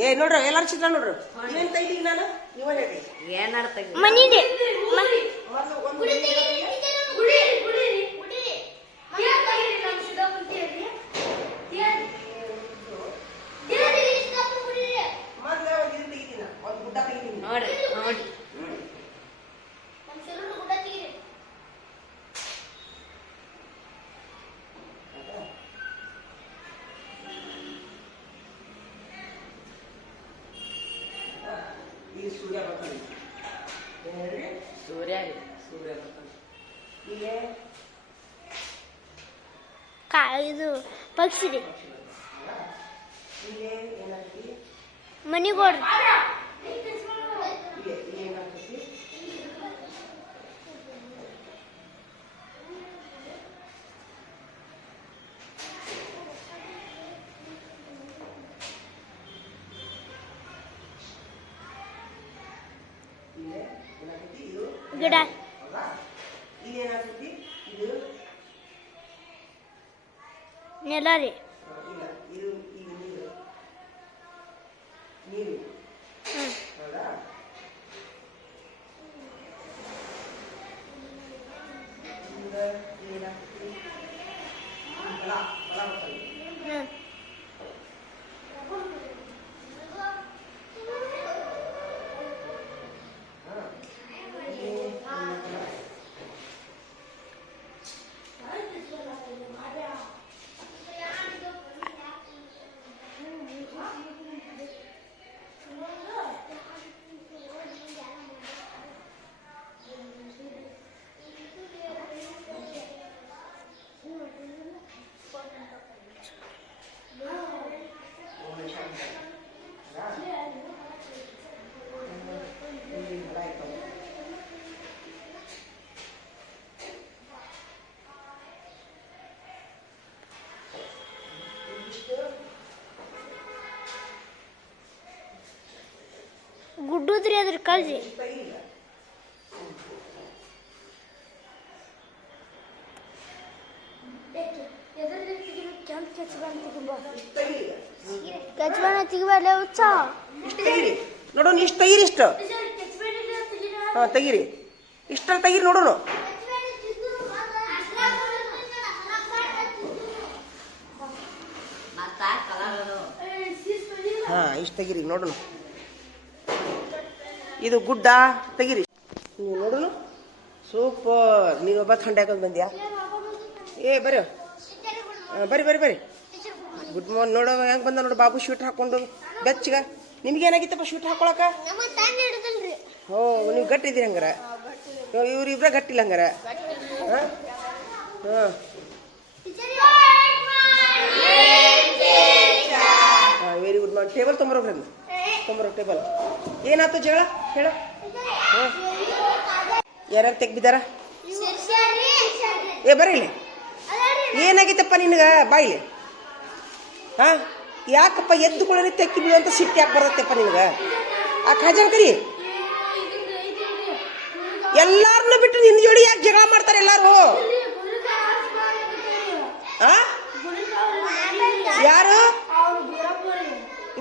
ಏ ನೋಡ್ರಿ ಎಲ್ಲಾರು ಚಿತ್ರ ನೋಡ್ರಿ. ಏನ್ ತೈಲಿ ನಾನು? ನೀವ ಹೇಳಿ ಏನ್ ಅರ್ಥ ಮನಿದೆ ಮೊದ್ಲು ಒಂದು ಮೊದ್ಲು ಒಂದು ಇದು ತೆಗಿತೀನಿ ಒಂದು ಗುಡ್ಡ ತೆಗಿತೀನಿ ನೋಡ್ರಿ ನೋಡ್ರಿ ಈ ಸೂರ್ಯ ಸೂರ್ಯ ಇದು ಪಕ್ಷಿ ಹೀಗೆ ಏನಾಗ್ತದೆ ಮನಿಗೋಡ್ರಿ ಹೀಗೆ ಹೀಗೆ ಏನಾಗ್ತದೆ ಹೀಗೆ ಏನಾಗ್ತದೆ ಇದು ಗಿಡ. ನೆಲ ರೀ ಆ, ಇಲ್ಲ ಇದು ಇದು ನೀರು ನೀರು ಹ್ಞೂ ಹೌದಾ ಈಗ ಏನಾಗ್ತದೆ ಫಲ ಫಲ ಬರ್ತದೆ ಹ್ಞೂ ಹಾ ಇಲ್ಲಿ ಒಂದು ಫಲ. ಒಂದು ಶಾಂತ. ಹೌದಾ? ಇಲ್ಲಿ ಫಲ ಇರ್ತವೆ. ಇದಿಷ್ಟು ಗುಡ್ಡುದ್ರಿ ಅದ್ರ ಇಲ್ಲ ಕೆಚ್ಬಣ್ಣ ತೆಗಿಬಲ್ಲ ತೆಗೀರಿ. ನೋಡೋಣ ಇಷ್ಟು ತೆಗೀರಿ ಇಷ್ಟು. ಹಾಂ ತೆಗೀರಿ. ಇಷ್ಟ ತೆಗೀರಿ ನೋಡೋಣ ಕಲರ್ ಹಾಂ ಇಷ್ಟು ತೆಗೀರಿ ನೋಡೋಣ ಇದು ಗುಡ್ಡ ತೆಗಿರಿ. ನೀವು ನೋಡಲು ಸೂಪರ್. ನೀವು ಒಬ್ಬ ಥಂಡ ಹಾಕೊಂಡು ಬಂದ್ಯಾ? ಏ ಬರ್ರಿ ಆ, ಬರ್ರಿ ಬರ್ರಿ ಬರ್ರಿ ಗುಡ್ ಮಾರ್ನಿಂಗ್ ನೋಡೋ ಹೆಂಗೆ ಬಂದ ನೋಡು ಬಾಬು ಶೂಟ್ ಹಾಕೊಂಡು. ಬೆಚ್ಚಗ. ನಿಮ್ಗೆ ಏನಾಗಿತ್ತಪ್ಪ ಶೂಟ್ ಹಾಕೊಳಕ? ಓ ನೀವು ಗಟ್ಟಿದ್ದೀರಿ ಹಂಗಾರ. ಇವ್ರು ಇಬ್ರ ಗಟ್ಟಿಲ್ಲ ಹಂಗಾರ. ಹಾಂ? ಹಾಂ. ವೆರಿ ಗುಡ್ ಮಾರ್ನ್ ಟೇಬಲ್ ತೊಂಬರೋಗ್ರಿ ತೊಂಬರೋ ಟೇಬಲ್ ಏನಾಯ್ತು ಜಗಳ? ಹೇಳ. ಯಾರ್ಯಾರು ತೆಗ್ಬಿದ್ದಾರ ಏ ಬರೀಲಿ ಏನಾಗಿತ್ತಪ್ಪ ನಿನಗ? ಬಾಯಿಲಿ ಹಾ? ಯಾಕಪ್ಪ ಎದ್ದು ಕೂಡ ತೆಕ್ಕಿ ಬಿಡು ಅಂತ ಸಿಟ್ಟು ಯಾಕೆ ಬರತ್ತಪ್ಪ ನಿನಗ? ಆ ಖಜಾನ್ ಕರಿ. ಎಲ್ಲಾರನ್ನ ಬಿಟ್ಟು ನಿನ್ನ ಜೋಡಿ ಯಾಕೆ ಜಗಳ ಮಾಡ್ತಾರೆ ಎಲ್ಲಾರು? ಆ? ಯಾರು?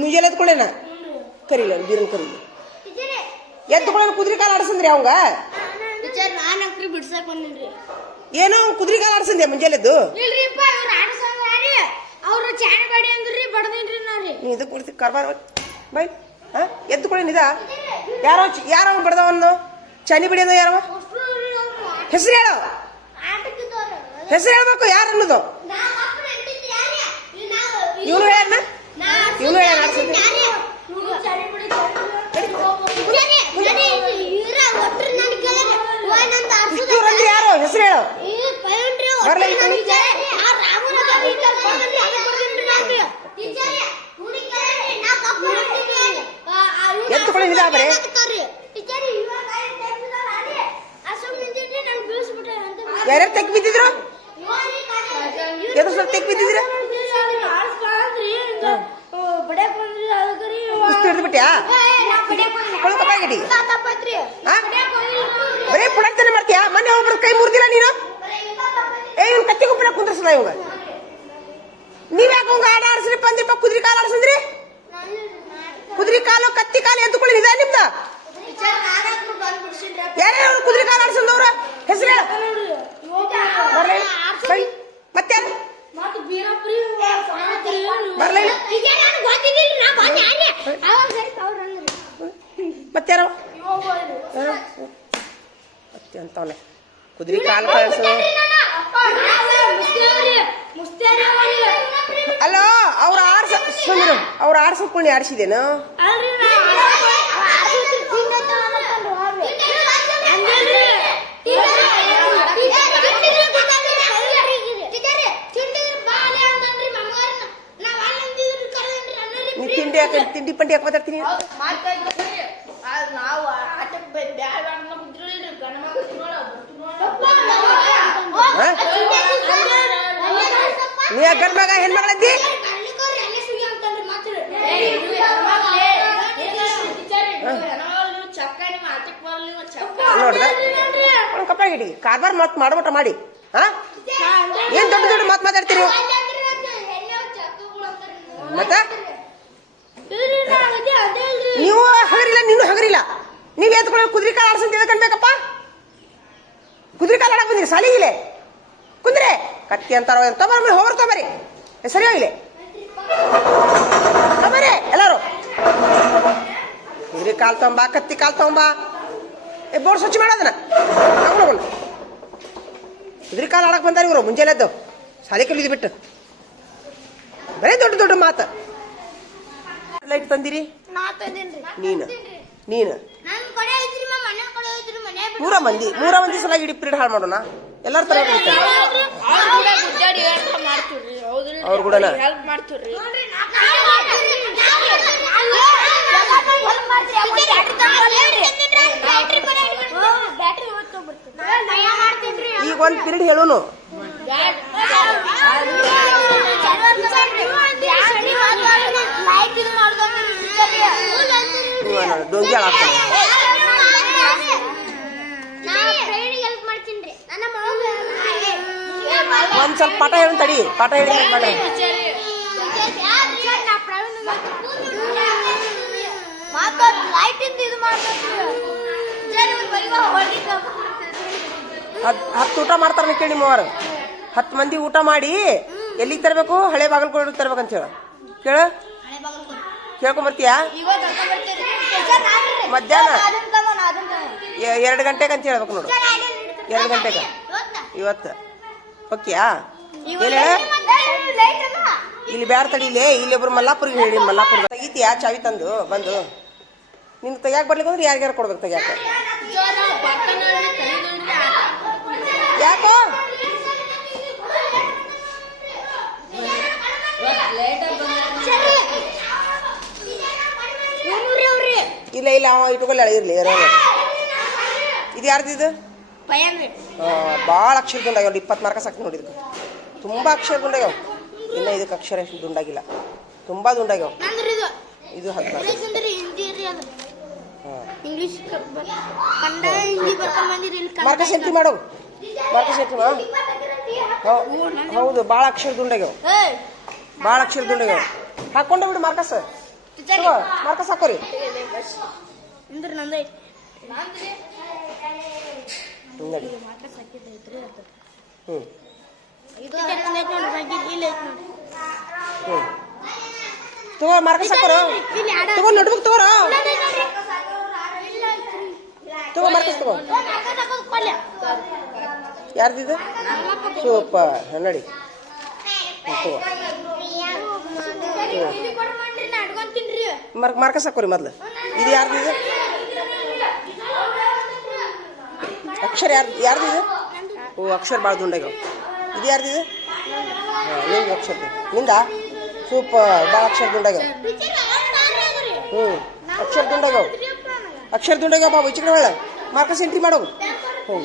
ಮುಂಜಾನೆ ಎದ್ಕೊಳ್ಳೇನ ಕರೀಲ, ಬೀರನ್ ಕರೀಲಿ. ಎದ್ದುಕೊಳ್ಳೇನ ಕುದುರೆ ಕಾಲ ಆಡ್ಸಂದ್ರಿ ಅವಂಗ? ನಾನಕ್ರಿ ಬಿಡ್ಸಕ್ ಬಂದಿನ್ರಿ. ಏನೋ ಕುದುರೆ ಕಾಲ ಆಡ್ಸಂದ್ಯ ಮುಂಜಾನೆದ್ದು? ಇಲ್ರಿಪ್ಪ ಇವ್ರು ಆಡ್ಸಂದ್ರಿ ಅವ್ರು ಚಾಣ್ ಬಾಡಿ ಅಂದ್ರಿ ಬಡ್ದೇನ್ರಿ ನಾರಿ ನೀ ಇದು ಕೊಡ್ತಿ ಕರ್ಬಾರ್ ಬೈ. ಹಾ ಎದ್ದುಕೊಳ್ಳಿ ನಿದ. ಯಾರೋ ಯಾರೋ ಅವ್ನು ಚನಿ ಬಿಡಿ ಅಂದ ಯಾರವ? ಹೆಸರು ಹೇಳು. ಹೆಸರು ಹೇಳ್ಬೇಕು ಯಾರು ಅನ್ನೋದು? ಇವನು ಹೇಳಣ್ಣ ಇವನು ಹೇಳ ಆಡ್ಸಂದ್ರಿ ಇಷ್ಟೂರು ಅಂದ್ರೆ ಯಾರು ಹೆಸರು ಹೇಳು. ಬರ್ಲ ನಿದಾ ಬರೇ. ಯಾರ್ಯಾರು ತೆಗ್ ಬಿದ್ದಿದ್ರು? ಎದ್ರ ಸ್ವಲ್ಪ ತೆಗ್ ಬಿದ್ದಿದ್ರ? ಬಿಟ್ಯಾ ಕೊಳಕಪ್ಪ ಬಾಯಿಗಡಿ ಮನೆ ಒಬ್ರು ಕೈ ಮುರಿದಿಲ್ಲ ನೀನು? ಏ, ಇವ್ನ ಕತ್ತಿ ಗುಂಪಿನ ಕುಂದ್ರಸಲ್ಲ ಇವಾಗ? ನೀವ್ಯಾಕೆ ಹಂಗ ಆಡ ಆಡಿಸ್ರಿ ಪಂದಿಪ್ಪ ಕುದ್ರಿ ಕಾಲು ಆಡಿಸಿದ್ರಿ? ಕುದ್ರಿ ಕಾಲು, ಕತ್ತಿ ಕಾಲು ಎದ್ದುಕೊಳ್ಳಿ ಇದೆ ನಿಮ್ದು? ಯಾರೇ ಅವ್ರು ಕಾಲು ಆಡಿಸಿದವ್ರ ಹೆಸರು ಹೇಳ. ಮತ್ತೆ? ಬರ್ಲಿಲ್ಲ ಮತ್ತೆ ಯಾರೋ? ಅಂತವನೆ ಕುದುರೆ ಕಾಲು ಕಳಿಸು ಅಲ್ಲೋ ಅವ್ರ ಆಡ್ಸ ಸುಂದ್ರ ಅವ್ರ ಆಡ್ಸ ಪುಣ್ಯ ಆಡ್ಸಿದೇನು ತಿಂಡಿ ಹಾಕ ತಿಂಡಿ ಪಂಡಿ ಹಾಕಿ ಮಾತಾಡ್ತೀನಿ ನಾವು ಆಟಕ್ಕೆ ಬ್ಯಾಡ ಅಂತ ಕುಂತಿರಲ್ರಿ ಗಂಡ ಹಾ? ನೀ ಗಂಡ ಮಗ ಹೆಣ್ಮಗಳದ್ದಿ? ನೋಡ್ದ ಅವ್ನ ಕಪ್ಪ ಹಿಡಿ. ಕಾರ್ಬಾರ್ ಮತ್ ಮಾಡ್ಬಿಟ್ರ ಮಾಡಿ. ಹಾ? ಏನ್ ದೊಡ್ಡ ದೊಡ್ಡ ಮಾತು ಮಾತಾಡ್ತೀರಿ? ಮತ್ತ? ನೀವು ಹಗರಿಲ್ಲ ನೀನು ಹಗರಿಲ್ಲ. ನೀವ್ ಎತ್ಕೊಳ್ಳೋ ಕುದುರೆ ಕಾಲ ಆಡ್ಸಂತ ಎದಕ್ಕನ್ಬೇಕಪ್ಪ ಕುದುರೆ ಕಾಲ ಆಡಕ್ ಬಂದಿರಿ ಸಾಲಿಗಿಲೆ ಕುಂದ್ರೆ ಕತ್ತಿ ಅಂತಾರೋ ಅಂತ ಬರ್ರಿ ಹೋಗ್ರಿ ತೊಂಬರಿ. ಸರಿ ಹೋಗಿಲೆ ತೊಂಬರಿ ಎಲ್ಲಾರು. ಕುದುರೆ ಕಾಲ್ ತೊಂಬ ಕತ್ತಿ ಕಾಲ್ ತೊಂಬ. ಏ ಬೋರ್ಡ್ ಸ್ವಚ್ಛ ಮಾಡೋದನ್ನ ತಗೊಂಡು ಕುದುರೆ ಕಾಲ್ ಆಡಕ್ ಬಂದಾರ ಇವರು ಮುಂಜಾನೆ ಎದ್ದು ಸಾಲಿ ಕಲಿದು ಬಿಟ್ಟು. ಬರೇ ದೊಡ್ಡ ದೊಡ್ಡ ಮಾತು. ಲೈಟ್ ತಂದಿರಿ? ನೀನು. ನೀನು ನನ್ ಕಡೆ ಐತ್ರಿ ಮಾ ಮನೆ ಕಡೆ ಐತ್ರಿ ಮನೆ ಬಿಟ್ಟು ಮೂರ ಮಂದಿ ಮೂರ ಮಂದಿ ಸಲ ಇಡೀ ಪೀರಿಯಡ್ ಹಾಳು ಮಾಡೋಣ ಎಲ್ಲಾರ ತರ ಅವ್ರ ಕೂಡ ಈಗ ಒಂದ್ ಪಿರಿಯಡ್ ಹೇಳೋನು. ಡೊಂಗಿ ಹಾಳಾಗ್ತಾನೆ. ಹೆಲ್ಪ್ ಮಾಡ್ತೀನಿ ನನ್ನ ಒಂದ್ ಸ್ವಲ್ಪ ಪಾಠ ಹೇಳಿ ತಡಿ. ಪಾಠ ಹೇಳಿ ಮಾಡ್ರಿ? ಲೈಟ್ ಇದು ಹತ್ ಹತ್ತು ಊಟ ಮಾಡ್ತಾರೆ ಕೇಳಿ ಮೂವರು. ಹತ್ತು ಮಂದಿ ಊಟ ಮಾಡಿ ಎಲ್ಲಿಗೆ ತರಬೇಕು? ಹಳೆ ಬಾಗಲಕೋಟೆ ತರ್ಬೇಕಂತ ಹೇಳ. ಕೇಳ. ಕೇಳ್ಕೊಂಬರ್ತೀಯಾ ಮಧ್ಯಾಹ್ನ. ಎರಡು ಗಂಟೆಗೆ ಅಂತ ಹೇಳ್ಬೇಕು ನೋಡು. ಎರಡು ಗಂಟೆಗೆ. ಇವತ್ತು? ಓಕೆಯಾ ಹೇಳ ಇಲ್ಲಿ ಬ್ಯಾರ ತಡಿಲೇ ಇಲ್ಲಿ ಒಬ್ರು ಮಲ್ಲಾಪುರಿಗೆ ಹೇಳಿ ಮಲ್ಲಾಪುರ ತೆಗಿತೀಯಾ ಚಾವಿ ತಂದು ಬಂದು. ನಿನ್ ತೆಗ್ಯಾಕ ಬರ್ಲಿಕ್ಕೆ ಅಂದ್ರೆ ಯಾರ್ಯಾರು ಕೊಡ್ಬೇಕು ತೆಗ್ಯಾಕ? ಯಾಕೋ? ಇಲ್ಲ ಇಲ್ಲ ಅವ ಇಟ್ಕೊಳ್ಳ ಇರ್ಲಿ ಇದು ಯಾರ್ದು ಇದು? ಭಾಳ ಅಕ್ಷರ ದುಂಡಾಗ್ಯಾವ ಇಪ್ಪತ್ತು ಮಾರ್ಕ ಸಾಕು ನೋಡಿ ತುಂಬಾ ತುಂಬ ಅಕ್ಷರ ದುಂಡಾಗ್ಯಾವ ಇನ್ನು ಇದಕ್ಕೆ ಅಕ್ಷರ ಎಷ್ಟು ದುಂಡಾಗಿಲ್ಲ ತುಂಬ ದುಂಡಾಗ್ಯಾವ ಇದು ಹದಿನಾರು ಮಾರ್ಕ್ ಎಂಟ್ರಿ ಮಾಡು. ಮಾಡು ಹೌ- ಹೌದು ಭಾಳ ಅಕ್ಷರ ದುಂಡಾಗ್ಯಾವ ಭಾಳ ಅಕ್ಷರ ದುಂಡಾಗ್ಯಾವ ಹಾಕೊಂಡ ಬಿಡು ಮಾರ್ಕಸ್. ಮಾರ್ಕಸ್ ಹಾಕೋರಿ ನಡಿ. ಹ್ಞೂ ಇದು ನೋಡ್ರಿ ಬಗ್ಗೆ ಇಲ್ಲಿ ಐತ್ ನೋಡ್ರಿ ಹ್ಞೂ ತಗೋ ಮಾರ್ಕ ಆಡ ತಗೋ ನೋಟ್ಬುಕ್ ತಗೋರ ತಗೋ ಮಾರ್ಕಸ್ ತಗೋ ಯಾರ್ದಿದು? ಸೂಪರ್. ನಡಿ. ತಗೋ. ಮಾರ್ಕ್ ಮಾರ್ಕಸ್ ಹಾಕೋರಿ ಮೊದ್ಲು. ಇದು ಯಾರ್ದಿದು? ಅಕ್ಷರ ಯಾರು ಯಾರ್ದಿದೆ? ಓ, ಅಕ್ಷರ ಭಾಳ ದುಂಡಾಗ್ಯಾವ ಇದು ಯಾರ್ದಿದೆ? ನಿಂದು ಅಕ್ಷರ. ನಿಂದ? ಸೂಪರ್ ಭಾಳ ಅಕ್ಷರ ದುಂಡಾಗ್ಯಾವ ಹ್ಞೂ ಅಕ್ಷರ ದುಂಡಾಗ್ಯಾವ ಅಕ್ಷರ ದುಂಡಾಗ್ಯಾವ ಬಾಬು ಚಿಕ್ಕ ಒಳ್ಳೆ. ಮಾರ್ಕಸ್ ಎಂಟ್ರಿ ಮಾಡೋ ಹ್ಞೂ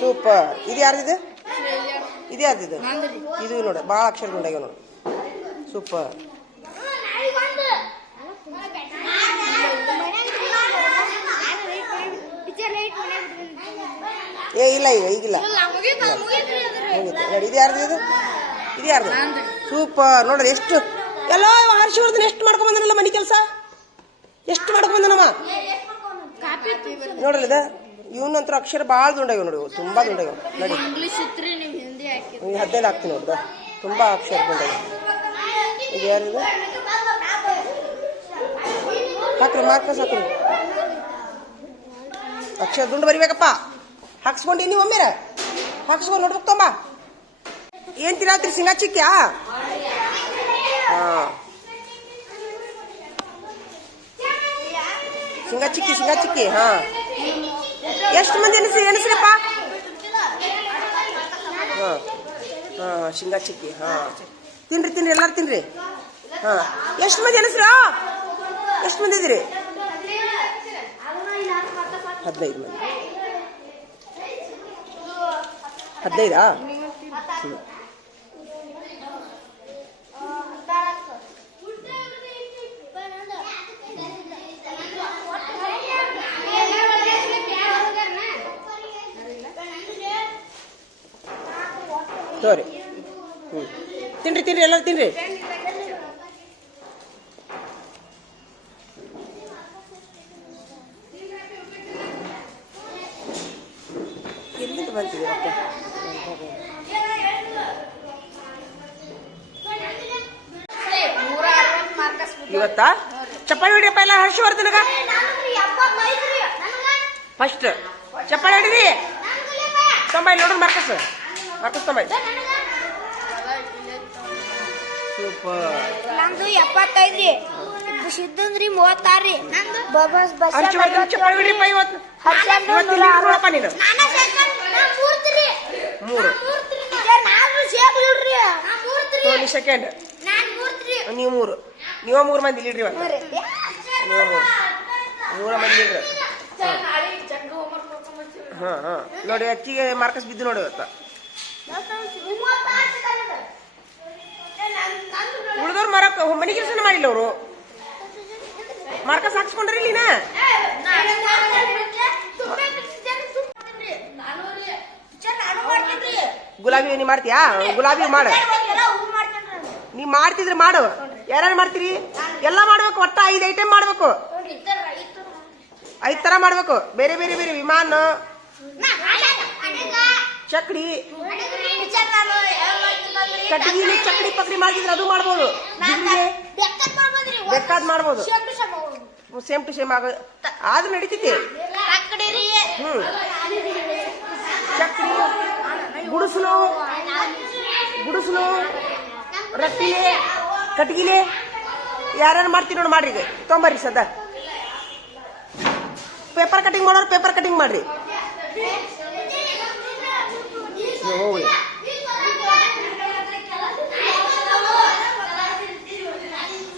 ಸೂಪರ್. ಇದು ಯಾರ್ದಿದು? ಇದು ಯಾರ್ದಿದು ಇದು. ನೋಡಿ ಭಾಳ ಅಕ್ಷರ ದುಂಡಾಗ್ಯಾವ ನೋಡಿ. ಸೂಪರ್ ಏ ಇಲ್ಲ ಈಗ ಈಗಿಲ್ಲ. ನೋಡಿ ಇದು ಯಾರ್ದು ಇದು? ಇದು ಯಾರ್ದು? ಸೂಪರ್ ನೋಡ್ರಿ ಎಷ್ಟು ಎಲ್ಲ ಹರ್ಷವರ್ಧನ್ ಎಷ್ಟು ಮಾಡ್ಕೊಂಡ್ ಬಂದನಲ್ಲ ಮನೆ ಕೆಲಸ? ಎಷ್ಟು ಮಾಡ್ಕೊಂಡ್ ಬಂದನವ ನೋಡ್ರಲ್ಲ ಇದ. ಇವನಂತರ ಅಕ್ಷರ ಭಾಳ ದುಂಡಾಗ ನೋಡಿ ತುಂಬಾ ದುಂಡಾಗ ನಡಿ. ಇಂಗ್ಲಿಷ್ ಇತ್ರಿ ನೀವು ಹಿಂದಿ ಹಾಕಿ ಈ ಹದಿನೈದು ಹಾಕ್ತೀನಿ ನೋಡ್ದು ತುಂಬ ಅಕ್ಷರ ಬಂದಿದೆ ಈಗ ಹಾಕ್ರಿ ಮಾರ್ಕಸ್ ಹಾಕ್ರಿ. ಅಕ್ಷರ ದುಂಡು ಬರಿಬೇಕಪ್ಪ. ಹಾಕ್ಸ್ಕೊಂಡು ನೀವು ಒಮ್ಮೆರ. ಹಾಕ್ಸ್ಕೊಂಡು ನೋಡ್ಬೇಕು ತೊಂಬ ಏನ್ ತಿನ್ನಾತ್ರಿ ಸಿಂಗ ಚಿಕ್ಕ್ಯಾ ಹಾ. ಸಿಂಗ ಚಿಕ್ಕಿ ಸಿಂಗ ಚಿಕ್ಕಿ, ಹಾ. ಎಷ್ಟು ಮಂದಿ ಎನಸ್ರಿ ಎನಸ್ರಪ್ಪ ಹಾ ಹಾಂ ಶೇಂಗಾ ಚಿಕ್ಕಿ ಹಾ. ತಿನ್ರಿ ತಿನ್ರಿ, ಎಲ್ಲಾರು ತಿನ್ರಿ. ಹಾಂ. ಎಷ್ಟು ಮಂದಿ ಅನಿಸ್ರು? ಎಷ್ಟು ಮಂದಿ ಇದ್ದೀರಿ ಹದಿನೈದು ಮಂದಿ. ಹದಿನೈದಾ? ಹ್ಮ್. ತೋರಿ. ಹ್ಞೂ ತಿನ್ರಿ ತಿನ್ರಿ ಎಲ್ಲರೂ ತಿನ್ರಿ. ಎಲ್ಲಿಂದ ಬಂತಿದೆ ಅಕ್ಕ ಇವತ್ತಾ? ಚಪ್ಪಾಳಿ ಹೊಡಿಯಪ್ಪ ಎಲ್ಲ ಹರ್ಷವರ್ಧನಗ ಫಸ್ಟ್ ಚಪ್ಪಾಳಿ ಹೊಡಿರಿ ತೊಂಬೈ ನೋಡ್ರಿ ಮಾರ್ಕಸ್ ಮಾರ್ಕಸ್ ತೊಂಬೈ ಸೂಪರ್ ಬಬಸ್ ಬಸ್ ಇವತ್ತು ಇವತ್ತು ಇಲ್ಲಿ ನೋಡಪ್ಪ ನೀನು ಮೂರು ಟೋನಿ ಸೆಕೆಂಡ್ ನೀವು ಮೂರು ನೀವು ಮೂರು ಮಂದಿ ನೀವು ಮೂರು ಮೂರ ಮಂದಿ ಹಾ ಹಾ ನೋಡಿ ಅಕ್ಕಿಗೆ ಮಾರ್ಕಸ್ ಬಿದ್ದು ನೋಡಿ ಇವತ್ತು ಉಳಿದವ್ರು ಮರಕ್ ಮನೆ ಕೆಲಸನ ಮಾಡಿಲ್ಲ ಅವರು. ಮಾರ್ಕಸ್ ಸಾಕ್ಸ್ಕೊಂಡ್ರಿ ಇಲ್ಲಿನ? ಗುಲಾಬಿ ನೀ ಮಾಡ್ತೀಯಾ? ಗುಲಾಬಿ ಮಾಡ. ನೀ ಮಾಡ್ತಿದ್ರೆ ಮಾಡು. ಯಾರ್ಯಾರು ಮಾಡ್ತೀರಿ? ಎಲ್ಲ ಮಾಡ್ಬೇಕು, ಒಟ್ಟ ಐದು ಐಟಮ್ ಮಾಡ್ಬೇಕು. ಐದ್ ತರ ಮಾಡ್ಬೇಕು. ಬೇರೆ ಬೇರೆ ಬೇರೆ ವಿಮಾನ. ಚಕ್ಡಿ. ಕಟ್ಟಿಗೆ ಚಕ್ಡಿ ಪಕ್ಡಿ ಮಾಡಿದ್ರೆ ಅದು ಮಾಡ್ಬೋದು. ಬೇಕಾದ್ ಮಾಡ್ಬೋದು. ಸೇಮ್ ಟು ಸೇಮ್ ಆಗ ಆದ್ರೂ ನಡೀತೈತಿ. ಹ್ಮ್. ಚಕ್ಡಿ ಗುಡಿಸಲು ಗುಡಿಸಲು ರಟ್ಟಿಲೆ ಕಟ್ಗಿಲೆ. ಯಾರ್ಯಾರು ಮಾಡ್ತೀನಿ ನೋಡಿ ಮಾಡ್ರಿ ಈಗ. ತೊಂಬರ್ರಿ ಸದಾ ಪೇಪರ್ ಕಟಿಂಗ್ ಮಾಡೋರು ಪೇಪರ್ ಕಟಿಂಗ್ ಮಾಡ್ರಿ. ಹೋಗ್ಲಿ.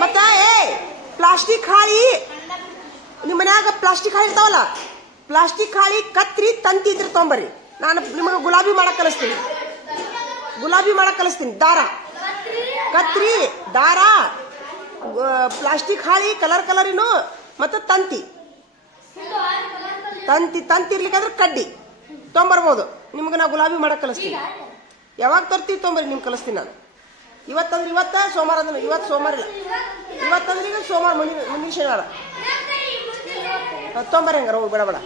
ಮತ್ತ, ಏ, ಪ್ಲಾಸ್ಟಿಕ್ ಹಾಳಿ ನಿಮ್ಮ ಮನ್ಯಾಗ ಪ್ಲಾಸ್ಟಿಕ್ ಹಾಳಿ ಇರ್ತಾವಲ್ಲ, ಪ್ಲಾಸ್ಟಿಕ್ ಹಾಳಿ ಕತ್ರಿ ತಂತಿ ಇದ್ರೆ ತೊಂಬರ್ರಿ ನಾನು ನಿಮಗೆ ಗುಲಾಬಿ ಮಾಡಕ್ ಕಲಿಸ್ತೀನಿ. ಗುಲಾಬಿ ಮಾಡಕ್ ಕಲಿಸ್ತೀನಿ. ದಾರ. ಕತ್ರಿ, ದಾರ ಪ್ಲಾಸ್ಟಿಕ್ ಹಾಳಿ ಕಲರ್ ಕಲರಿನು, ಮತ್ತು ತಂತಿ. ತಂತಿ ತಂತಿ ಇರ್ಲಿಕ್ಕಾದ್ರೆ ಕಡ್ಡಿ. ತೊಂಬರ್ಬೋದು ನಿಮ್ಗೆ ನಾ ಗುಲಾಬಿ ಮಾಡಕ್ ಕಲಿಸ್ತೀನಿ. ಯಾವಾಗ ತರ್ತೀವಿ ತೊಂಬರಿ ನಿಮ್ಗೆ ಕಲಿಸ್ತೀನಿ ನಾನು. ಇವತ್ತಂದ್ರೆ ಇವತ್ತ ಸೋಮವಾರ ಅಂದ್ರೆ ಇವತ್ತು ಸೋಮವಾರ ಇಲ್ಲ. ಇವತ್ತಂದ್ರೆ ಈಗ ಸೋಮವಾರ ಮುಂದಿನ ಮುಂದಿನ ಶನಿವಾರ. ತೊಂಬರಿ ಹಂಗಾರ ಹೋಗಿ ಬೇಡ ಬೇಡ.